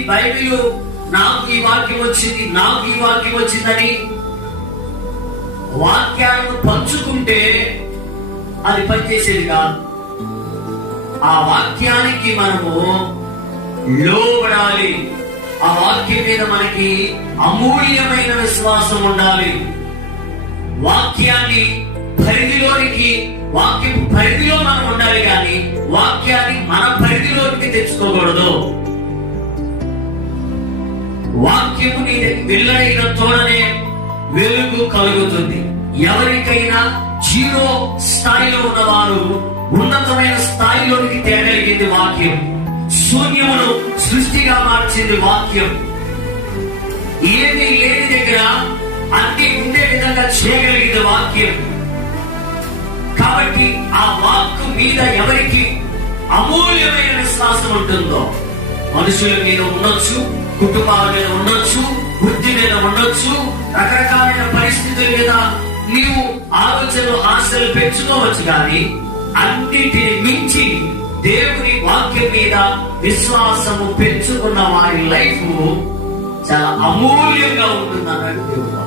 Bible నాకు ఈ వాక్యం వచ్చింది నాకు ఈ వాక్యం వచ్చిందని వాక్యాలను పంచుకుంటే అది పనిచేసేది కాదు. ఆ వాక్యానికి మనము లోబడాలి. ఆ వాక్యం మీద మనకి అమూల్యమైన విశ్వాసం ఉండాలి. వాక్యాన్ని పరిధిలోనికి వాక్యం పరిధిలో మనం ఉండాలి కానీ వాక్యాన్ని మన పరిధిలోనికి తెచ్చుకోకూడదు. వాక్యము నీ వెళ్ళైన తోడనే వెలుగు కలుగుతుంది. ఎవరికైనా జీరో స్థాయిలో ఉన్నవారు ఉన్నతమైన స్థాయిలోనికి తేగలిగింది వాక్యం. శూన్యమును సృష్టిగా మార్చింది వాక్యం. ఏది లేని దగ్గర అన్ని ఉండే విధంగా చేయగలిగింది వాక్యం. కాబట్టి ఆ వాక్కు మీద ఎవరికి అమూల్యమైన విశ్వాసం ఉంటుందో మనుషుల మీద ఉండొచ్చు కుటుంబాల మీద ఉండొచ్చు వృత్తి మీద ఉండొచ్చు రకరకాలైన పరిస్థితుల మీద నీవు ఆలోచనలు ఆశలు పెంచుకోవచ్చు కానీ అన్నిటిని మించి దేవుని వాక్యం మీద విశ్వాసము పెంచుకున్న వారి లైఫ్ చాలా అమూల్యంగా ఉంటుందన్నాడు దేవుడు.